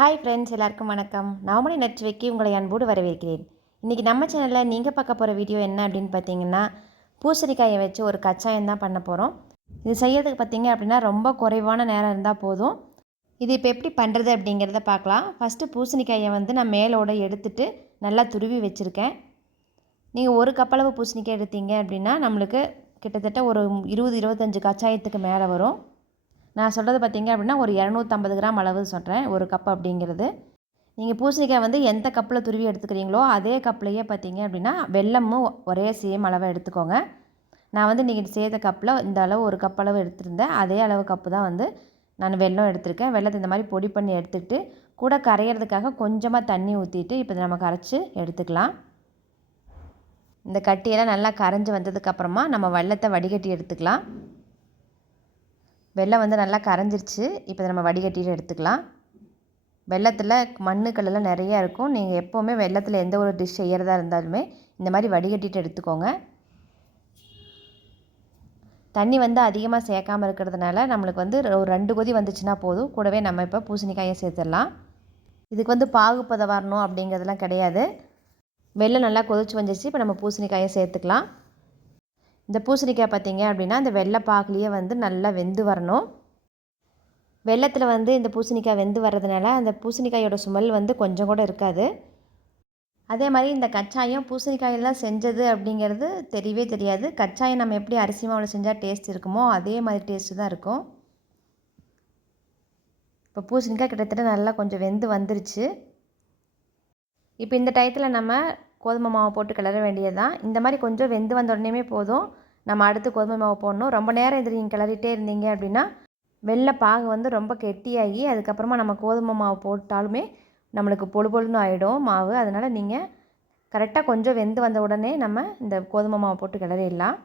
Hi friends, எல்லாருக்கும் வணக்கம். நவமணி நச்சுவைக்கு உங்களை அன்போடு வரவேற்கிறேன். இன்றைக்கி நம்ம சேனலில் நீங்கள் பார்க்க போகிற வீடியோ என்ன அப்படின்னு பார்த்தீங்கன்னா, பூசணிக்காயை வச்சு ஒரு கச்சாயம் தான் பண்ண போகிறோம். இது செய்யறதுக்கு பார்த்தீங்க அப்படின்னா ரொம்ப குறைவான நேரம் இருந்தால் போதும். இது இப்போ எப்படி பண்ணுறது அப்படிங்கிறத பார்க்கலாம். ஃபஸ்ட்டு பூசணிக்காயை வந்து நான் மேலோட எடுத்துட்டு நல்லா துருவி வச்சுருக்கேன். நீங்கள் ஒரு கப்பளவு பூசணிக்காய் எடுத்தீங்க அப்படின்னா நம்மளுக்கு கிட்டத்தட்ட ஒரு 20-25 கச்சாயத்துக்கு மேலே வரும். நான் சொல்கிறது பார்த்திங்க அப்படின்னா ஒரு 250 கிராம் அளவு சொல்கிறேன், ஒரு கப் அப்படிங்கிறது. நீங்கள் பூசணிக்காய் வந்து எந்த கப்பில் துருவி எடுத்துக்கிறீங்களோ அதே கப்லையே பார்த்திங்க அப்படின்னா வெல்லமும் ஒரே சேம் அளவை எடுத்துக்கோங்க. நான் வந்து நீங்கள் சேர்த்த கப்பில் இந்த அளவு ஒரு கப் அளவு எடுத்திருந்தேன். அதே அளவு கப்பு தான் வந்து நான் வெல்லம் எடுத்திருக்கேன். வெல்லத்தை இந்த மாதிரி பொடி பண்ணி எடுத்துக்கிட்டு கூட கரையிறதுக்காக கொஞ்சமாக தண்ணி ஊற்றிட்டு இப்போ நம்ம கரைச்சி எடுத்துக்கலாம். இந்த கட்டியெல்லாம் நல்லா கரைஞ்சி வந்ததுக்கப்புறமா நம்ம வெல்லத்தை வடிகட்டி எடுத்துக்கலாம். வெல்லம் வந்து நல்லா கரைஞ்சிருச்சு. இப்போ நம்ம வடிகட்டிட்டு எடுத்துக்கலாம். வெல்லத்தில் மண்ணுக்கல்லாம் நிறையா இருக்கும். நீங்கள் எப்போவுமே வெல்லத்தில் எந்த ஒரு டிஷ் செய்கிறதா இருந்தாலுமே இந்த மாதிரி வடிகட்டிட்டு எடுத்துக்கோங்க. தண்ணி வந்து அதிகமாக சேர்க்காமல் இருக்கிறதுனால நம்மளுக்கு வந்து ஒரு 2 கொதி வந்துச்சுன்னா போதும். கூடவே நம்ம இப்போ பூசணிக்காயை சேர்த்துடலாம். இதுக்கு வந்து பாகுப்பதம் வரணும் அப்படிங்கிறதுலாம் கிடையாது. வெல்லம் நல்லா கொதிச்சு வந்துச்சு. இப்போ நம்ம பூசணிக்காயை சேர்த்துக்கலாம். இந்த பூசணிக்காய் பார்த்திங்க அப்படின்னா இந்த வெள்ளை பாகுலேயே வந்து நல்லா வெந்து வரணும். வெள்ளத்தில் வந்து இந்த பூசணிக்காய் வெந்து வர்றதுனால அந்த பூசணிக்காயோட ஸ்மெல் வந்து கொஞ்சம் கூட இருக்காது. அதே மாதிரி இந்த கச்சாயம் பூசணிக்காயெல்லாம் செஞ்சது அப்படிங்கிறது தெரியவே தெரியாது. கச்சாயம் நம்ம எப்படி அரிசி மாவில் செஞ்சால் டேஸ்ட் இருக்குமோ அதே மாதிரி டேஸ்ட்டு தான் இருக்கும். இப்போ பூசணிக்காய் கிட்டத்தட்ட நல்லா கொஞ்சம் வெந்து வந்துருச்சு. இப்போ இந்த டயத்தில் நம்ம கோதுமை மாவு போட்டு கிளற வேண்டியது தான். இந்த மாதிரி கொஞ்சம் வெந்து வந்த உடனேமே போதும். நம்ம அடுத்து கோதுமை மாவு போடணும். ரொம்ப நேரம் இதில் நீங்கள் கிளறிட்டே இருந்தீங்க அப்படின்னா வெள்ளை பாகு வந்து ரொம்ப கெட்டியாகி அதுக்கப்புறமா நம்ம கோதுமை மாவு போட்டாலுமே நம்மளுக்கு பொழு பொழுன்னு ஆகிடும் மாவு. அதனால் நீங்கள் கரெக்டாக கொஞ்சம் வெந்து வந்த உடனே நம்ம இந்த கோதுமை மாவு போட்டு கிளறிடலாம்.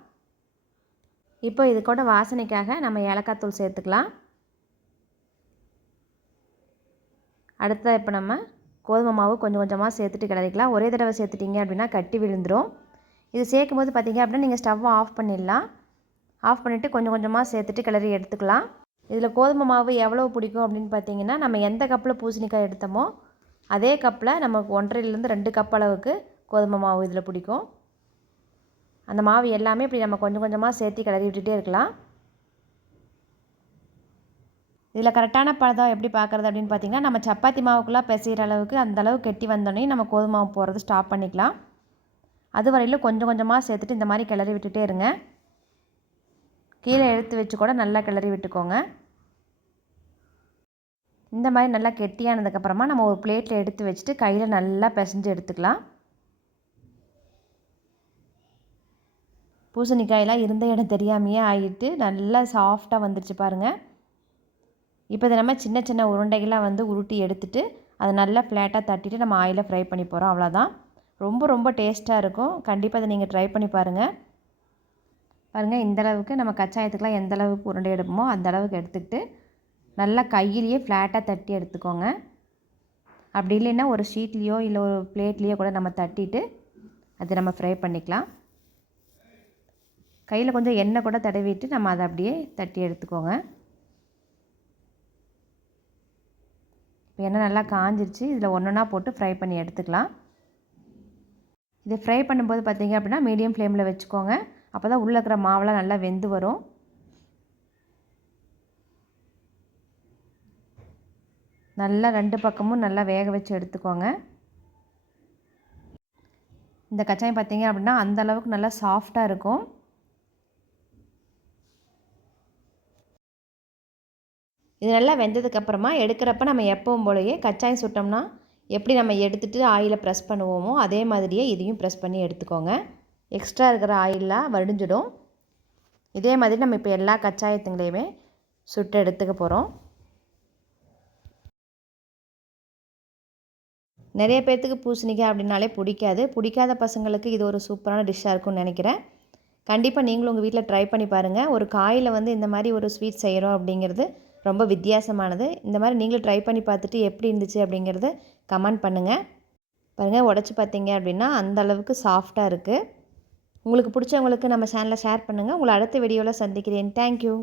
இப்போ இது கூட வாசனைக்காக நம்ம ஏலக்காய் தூள் சேர்த்துக்கலாம். அடுத்த இப்போ நம்ம கோதுமை மாவு கொஞ்சம் கொஞ்சமாக சேர்த்துட்டு கிளறிக்கலாம். ஒரே தடவை சேர்த்துட்டிங்க அப்படின்னா கட்டி விழுந்துடும். இது சேர்க்கும் போது பார்த்திங்க அப்படின்னா நீங்கள் ஸ்டவ்வை ஆஃப் பண்ணிடலாம். ஆஃப் பண்ணிவிட்டு கொஞ்சம் கொஞ்சமாக சேர்த்துட்டு கிளறி எடுத்துக்கலாம். இதில் கோதுமை மாவு எவ்வளோ பிடிக்கும் அப்படின்னு பார்த்தீங்கன்னா நம்ம எந்த கப்பில் பூசணிக்காய் எடுத்தோமோ அதே கப்பில் நமக்கு 1.5 2 கப் அளவுக்கு கோதுமை மாவு இதில் பிடிக்கும். அந்த மாவு எல்லாமே இப்படி நம்ம கொஞ்சம் கொஞ்சமாக சேர்த்து கிளறி விட்டுகிட்டே இருக்கலாம். இதில் கரெக்டான பதம் எப்படி பார்க்குறது அப்படின்னு பார்த்திங்கன்னா நம்ம சப்பாத்தி மாவுக்குலாம் பிசைகிற அளவுக்கு அந்தளவு கெட்டி வந்தோடனே நம்ம கோதுமை மாவு போடுறது ஸ்டாப் பண்ணிக்கலாம். அது வரையிலும் கொஞ்சம் கொஞ்சமாக சேர்த்துட்டு இந்த மாதிரி கிளறி விட்டுட்டே இருங்க. கீழே எடுத்து வச்சு கூட நல்லா கிளறி விட்டுக்கோங்க. இந்த மாதிரி நல்லா கெட்டியானதுக்கப்புறமா நம்ம ஒரு பிளேட்டில் எடுத்து வச்சுட்டு கையில் நல்லா பிசைஞ்சு எடுத்துக்கலாம். பூசணிக்காயெல்லாம் இருந்த இடம் தெரியாமையே ஆகிட்டு நல்லா சாஃப்டாக வந்துருச்சு பாருங்கள். இப்போ இதை நம்ம சின்ன சின்ன உருண்டைகளாக வந்து உருட்டி எடுத்துகிட்டு அதை நல்லா ஃப்ளாட்டாக தட்டிட்டு நம்ம ஆயிலில் ஃப்ரை பண்ணி போகிறோம். அவ்வளோதான். ரொம்ப ரொம்ப டேஸ்ட்டாக இருக்கும். கண்டிப்பாக அதை நீங்கள் ட்ரை பண்ணி பாருங்கள். இந்தளவுக்கு நம்ம கச்சாயத்துக்கெலாம் எந்த அளவுக்கு உருண்டை எடுப்போமோ அந்த அளவுக்கு எடுத்துக்கிட்டு நல்லா கையிலேயே ஃப்ளாட்டாக தட்டி எடுத்துக்கோங்க. அப்படி இல்லைன்னா ஒரு ஷீட்லேயோ இல்லை ஒரு பிளேட்லேயோ கூட நம்ம தட்டிட்டு அதை நம்ம ஃப்ரை பண்ணிக்கலாம். கையில் கொஞ்சம் எண்ணெய் கூட தடவிட்டு நம்ம அதை அப்படியே தட்டி எடுத்துக்கோங்க. இப்போ எண்ணெய் நல்லா காஞ்சிருச்சு. இதில் ஒன்றா போட்டு ஃப்ரை பண்ணி எடுத்துக்கலாம். இதை ஃப்ரை பண்ணும்போது பார்த்திங்க அப்படின்னா மீடியம் ஃப்ளேமில் வச்சுக்கோங்க. அப்போ தான் உள்ளே இருக்கிற மாவெல்லாம் நல்லா வெந்து வரும். நல்லா 2 பக்கமும் நல்லா வேக வச்சு எடுத்துக்கோங்க. இந்த கச்சாயம் பார்த்திங்க அப்படின்னா அந்த அளவுக்கு நல்லா சாஃப்டாக இருக்கும். இது நல்லா வெந்ததுக்கப்புறமா எடுக்கிறப்ப நம்ம எப்பவும் போலயே கச்சாயம் சுட்டோம்னா எப்படி நம்ம எடுத்துகிட்டு ஆயிலை ப்ரெஸ் பண்ணுவோமோ அதே மாதிரியே இதையும் ப்ரெஸ் பண்ணி எடுத்துக்கோங்க. எக்ஸ்ட்ரா இருக்கிற ஆயிலெலாம் வடிஞ்சிடும். இதே மாதிரி நம்ம இப்போ எல்லா கச்சாயத்துங்களையுமே சுட்டு எடுத்துக்க போகிறோம். நிறைய பேர்த்துக்கு பூசணிக்காய் அப்படின்னாலே பிடிக்காத பசங்களுக்கு இது ஒரு சூப்பரான டிஷ்ஷாக இருக்கும்னு நினைக்கிறேன். கண்டிப்பாக நீங்களும் உங்கள் வீட்டில் ட்ரை பண்ணி பாருங்கள். ஒரு காயில் வந்து இந்த மாதிரி ஒரு ஸ்வீட் செய்கிறோம் அப்படிங்கிறது ரொம்ப வித்தியாசமானது. இந்த மாதிரி நீங்களும் ட்ரை பண்ணி பார்த்துட்டு எப்படி இருந்துச்சு அப்படிங்கிறத கமெண்ட் பண்ணுங்கள். பாருங்கள், உடச்சி பார்த்தீங்க அப்படின்னா அந்த அளவுக்கு சாஃப்டாக இருக்குது. உங்களுக்கு பிடிச்சவங்களுக்கு நம்ம சேனலை ஷேர் பண்ணுங்கள். உங்களை அடுத்த வீடியோவில் சந்திக்கிறேன். தேங்க்யூ.